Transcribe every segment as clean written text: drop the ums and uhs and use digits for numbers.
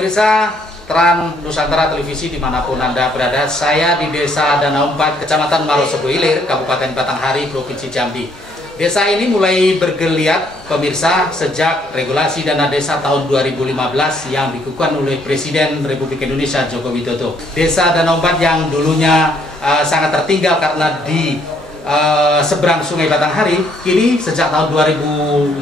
Pemirsa Trans Nusantara Televisi dimanapun Anda berada, saya di Desa Danau Empat, Kecamatan Marosobo Ilir, Kabupaten Batanghari, Provinsi Jambi. Desa ini mulai bergeliat, pemirsa, sejak regulasi dana desa tahun 2015 yang dikukuhkan oleh Presiden Republik Indonesia Joko Widodo. Desa Danau Empat yang dulunya sangat tertinggal karena di seberang Sungai Batanghari, kini sejak tahun 2015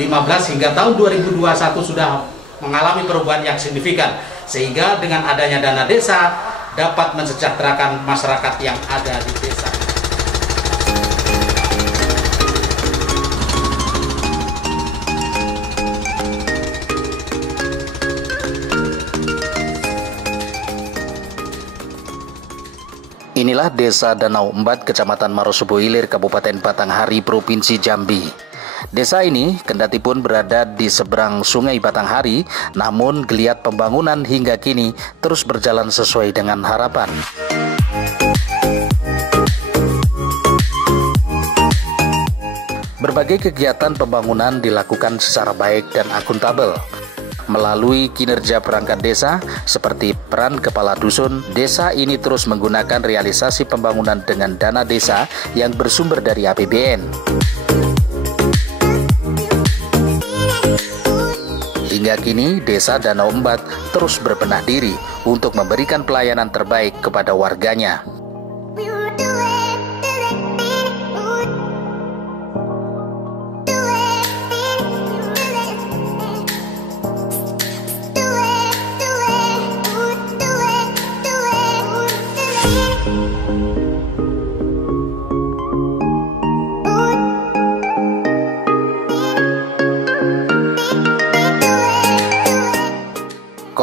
hingga tahun 2021 sudah mengalami perubahan yang signifikan, sehingga dengan adanya dana desa dapat mensejahterakan masyarakat yang ada di desa. Inilah Desa Danau Empat, Kecamatan Marosobo Ilir, Kabupaten Batanghari, Provinsi Jambi. Desa ini kendatipun berada di seberang Sungai Batanghari, namun geliat pembangunan hingga kini terus berjalan sesuai dengan harapan. Berbagai kegiatan pembangunan dilakukan secara baik dan akuntabel. Melalui kinerja perangkat desa seperti peran kepala dusun, desa ini terus menggunakan realisasi pembangunan dengan dana desa yang bersumber dari APBN. Hingga kini, Desa Danau Empat terus berbenah diri untuk memberikan pelayanan terbaik kepada warganya.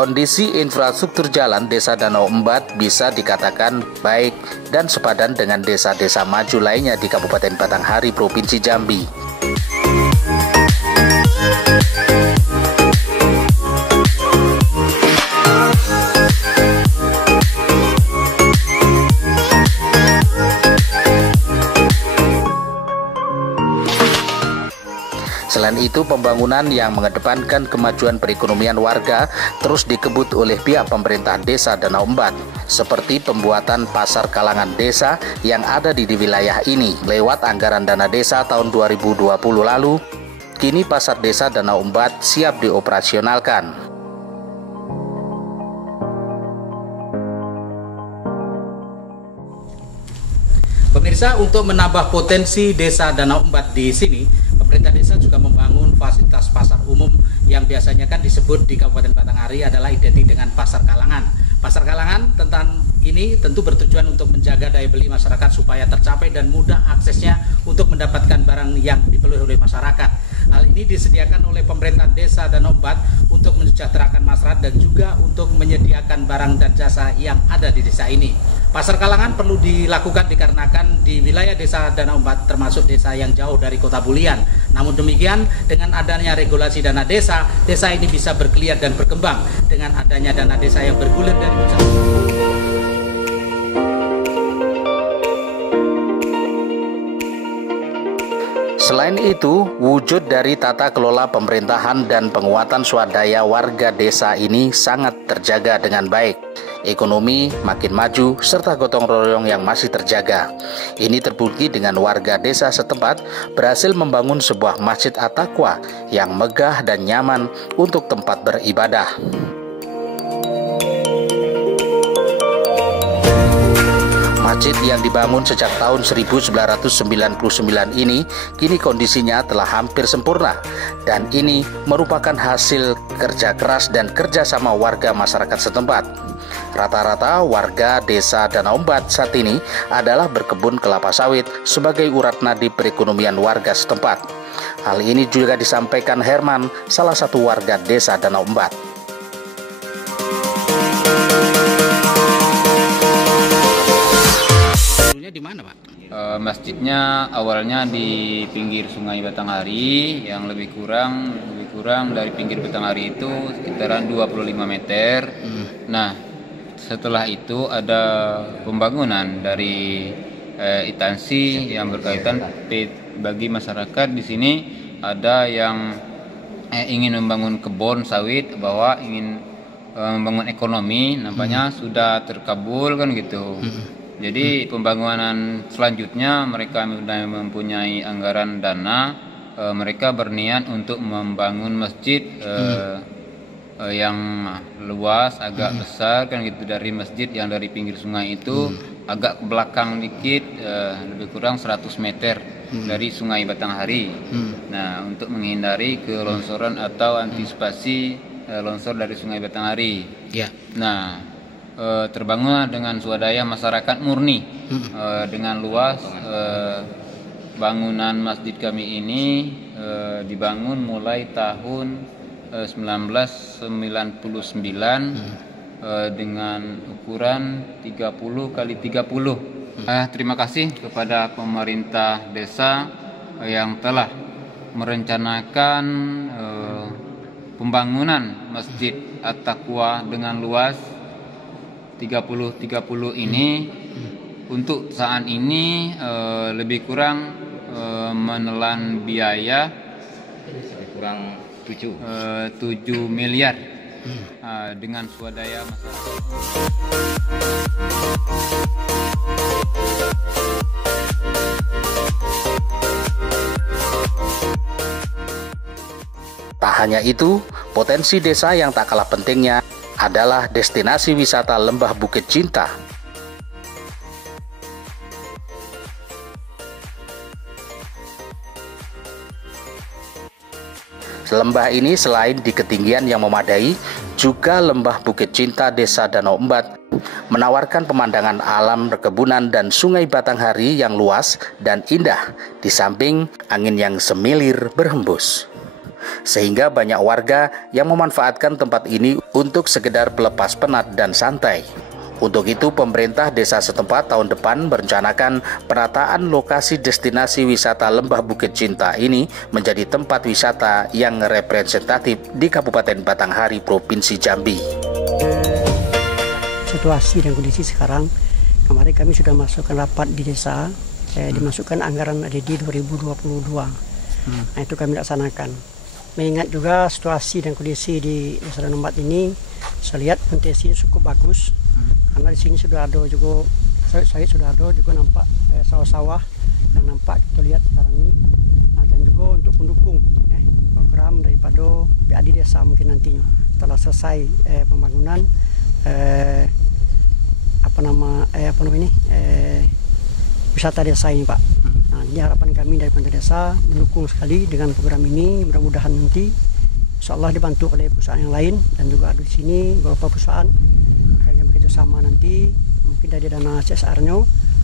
Kondisi infrastruktur jalan Desa Danau Empat bisa dikatakan baik dan sepadan dengan desa-desa maju lainnya di Kabupaten Batanghari, Provinsi Jambi. Selain itu, pembangunan yang mengedepankan kemajuan perekonomian warga terus dikebut oleh pihak pemerintah Desa Danau Empat, seperti pembuatan pasar kalangan desa yang ada di wilayah ini. Lewat anggaran dana desa tahun 2020 lalu, kini pasar Desa Danau Empat siap dioperasionalkan. Pemirsa, untuk menambah potensi Desa Danau Empat di sini, pemerintah desa juga membangun fasilitas pasar umum yang biasanya kan disebut di Kabupaten Batanghari adalah identik dengan pasar kalangan. Pasar kalangan tentang ini tentu bertujuan untuk menjaga daya beli masyarakat supaya tercapai dan mudah aksesnya untuk mendapatkan barang yang dibeli oleh masyarakat. Hal ini disediakan oleh pemerintah Desa Danau Empat untuk mensejahterakan masyarakat dan juga untuk menyediakan barang dan jasa yang ada di desa ini. Pasar kalangan perlu dilakukan dikarenakan di wilayah Desa Danau Empat termasuk desa yang jauh dari kota Bulian. Namun demikian, dengan adanya regulasi dana desa, desa ini bisa berkeliat dan berkembang dengan adanya dana desa yang bergulir dari pusat. Selain itu, wujud dari tata kelola pemerintahan dan penguatan swadaya warga desa ini sangat terjaga dengan baik. Ekonomi makin maju serta gotong royong yang masih terjaga. Ini terbukti dengan warga desa setempat berhasil membangun sebuah masjid at-taqwa yang megah dan nyaman untuk tempat beribadah. Masjid yang dibangun sejak tahun 1999 ini kini kondisinya telah hampir sempurna, dan ini merupakan hasil kerja keras dan kerjasama warga masyarakat setempat. Rata-rata warga Desa Danau Empat saat ini adalah berkebun kelapa sawit sebagai urat nadi perekonomian warga setempat. Hal ini juga disampaikan Herman, salah satu warga Desa Danau Empat. Di mana, Pak? Masjidnya awalnya di pinggir Sungai Batanghari yang lebih kurang dari pinggir Batanghari itu sekitaran 25 meter. Nah, setelah itu ada pembangunan dari instansi yang berkaitan bagi masyarakat di sini. Ada yang ingin membangun kebun sawit, bahwa ingin membangun ekonomi, nampaknya sudah terkabul kan gitu. Jadi pembangunan selanjutnya mereka sudah mempunyai anggaran dana, mereka berniat untuk membangun masjid yang luas, agak besar kan gitu, dari masjid yang dari pinggir sungai itu agak ke belakang dikit, lebih kurang 100 meter dari Sungai Batanghari. Nah, untuk menghindari kelongsoran atau antisipasi longsor dari Sungai Batanghari. Nah, terbangun dengan swadaya masyarakat murni, dengan luas. Bangunan masjid kami ini dibangun mulai tahun 1999 dengan ukuran 30 kali 30. Terima kasih kepada pemerintah desa yang telah merencanakan pembangunan Masjid At-Taqwa dengan luas 30-30 ini. Untuk saat ini lebih kurang menelan biaya lebih kurang 7 miliar dengan swadaya masyarakat. Tak hanya itu, potensi desa yang tak kalah pentingnya adalah destinasi wisata Lembah Bukit Cinta. Lembah ini selain di ketinggian yang memadai, juga Lembah Bukit Cinta Desa Danau Embat menawarkan pemandangan alam perkebunan dan Sungai Batanghari yang luas dan indah, di samping angin yang semilir berhembus. Sehingga banyak warga yang memanfaatkan tempat ini untuk sekedar pelepas penat dan santai. Untuk itu, pemerintah desa setempat tahun depan merencanakan penataan lokasi destinasi wisata Lembah Bukit Cinta ini menjadi tempat wisata yang representatif di Kabupaten Batanghari, Provinsi Jambi. Situasi dan kondisi sekarang, kemarin kami sudah masukkan rapat di desa, dimasukkan anggaran ADD 2022. Nah, itu kami laksanakan. Mengingat juga situasi dan kondisi di Desa Danau Embat ini, saya lihat potensi cukup bagus. Karena di sini sudah ada juga sawit sudah ada juga, nampak sawah-sawah yang nampak kita lihat sekarang ini. Nah, dan juga untuk mendukung program daripada PAD desa mungkin nantinya setelah selesai pembangunan wisata desa ini, Pak. Nah, ini harapan kami dari pemerintah desa mendukung sekali dengan program ini. Mudah-mudahan nanti insya Allah dibantu oleh perusahaan yang lain, dan juga ada di sini beberapa perusahaan akan bekerjasama nanti mungkin dari dana CSR-nya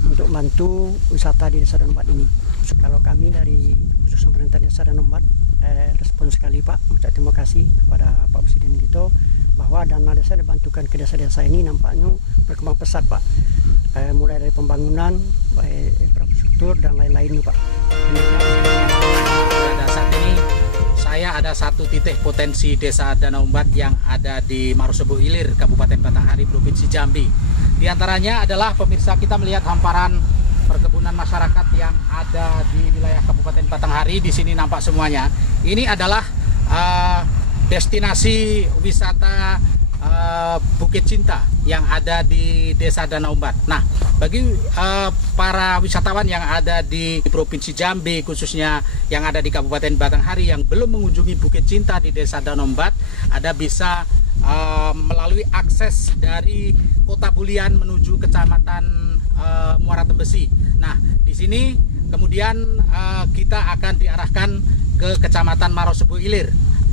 untuk membantu wisata di Desa Danau Embat ini. Kalau kami dari khusus pemerintah Desa Danau Embat respon sekali, Pak, mengucap terima kasih kepada Pak Presiden kita bahwa dana desa dibantukan ke desa-desa ini nampaknya berkembang pesat, Pak. Mulai dari pembangunan, baik infrastruktur dan lain-lain, Pak. Pada saat ini saya ada satu titik potensi Desa Danau Embat yang ada di Marosebo Ilir, Kabupaten Batanghari, Provinsi Jambi. Di antaranya adalah, pemirsa, kita melihat hamparan perkebunan masyarakat yang ada di wilayah Kabupaten Batanghari. Di sini nampak semuanya. Ini adalah destinasi wisata Bukit Cinta yang ada di Desa Danau Embat. Nah, bagi para wisatawan yang ada di Provinsi Jambi, khususnya yang ada di Kabupaten Batanghari yang belum mengunjungi Bukit Cinta di Desa Danau Embat, Anda bisa melalui akses dari Kota Bulian menuju Kecamatan Muara Tembesi. Nah, di sini kemudian kita akan diarahkan ke Kecamatan Marosebo Ilir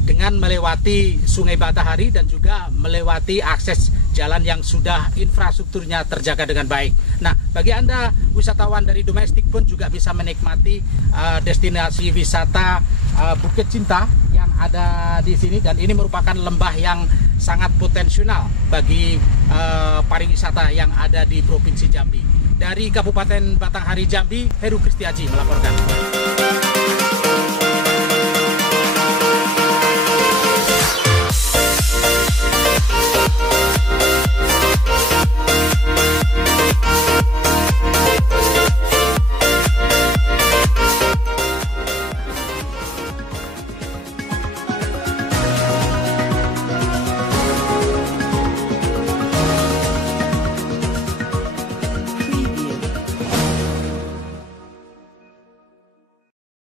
dengan melewati Sungai Batanghari dan juga melewati akses jalan yang sudah infrastrukturnya terjaga dengan baik. Nah, bagi Anda wisatawan dari domestik pun juga bisa menikmati destinasi wisata Bukit Cinta yang ada di sini, dan ini merupakan lembah yang sangat potensial bagi pariwisata yang ada di Provinsi Jambi. Dari Kabupaten Batanghari, Jambi, Heru Kristiaji melaporkan.